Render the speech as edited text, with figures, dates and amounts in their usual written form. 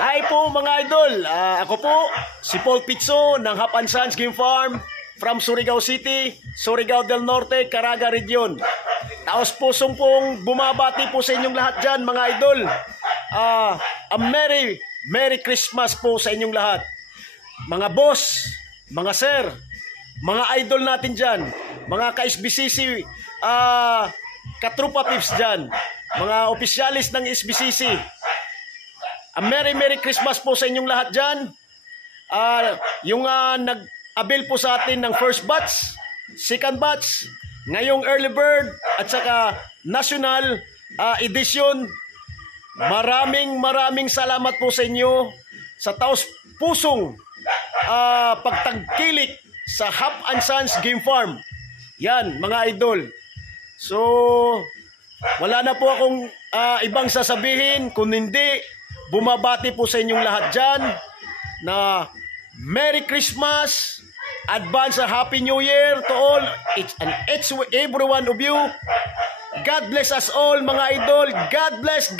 Hi po mga idol, ako po si Paul Pizzo ng Hap and Sons Game Farm from Surigao City, Surigao del Norte, Caraga Region. Taos pusong pong bumabati po sa inyong lahat dyan mga idol. A Merry Christmas po sa inyong lahat. Mga boss, mga sir, mga idol natin dyan, mga ka-SBCC, katrupa pips dyan, mga opisyalis ng SBCC. A Merry Christmas po sa inyong lahat dyan. Yung nag-avail po sa atin ng first batch, second batch, ngayong early bird, at saka national edition. Maraming salamat po sa inyo sa taos pusong pagtangkilik sa Hap and Sons Game Farm. Yan mga idol. So, wala na po akong ibang sasabihin kung hindi bumabati po sa inyong lahat dyan na Merry Christmas, advance a Happy New Year to all, every one of you. God bless us all mga idol. God bless.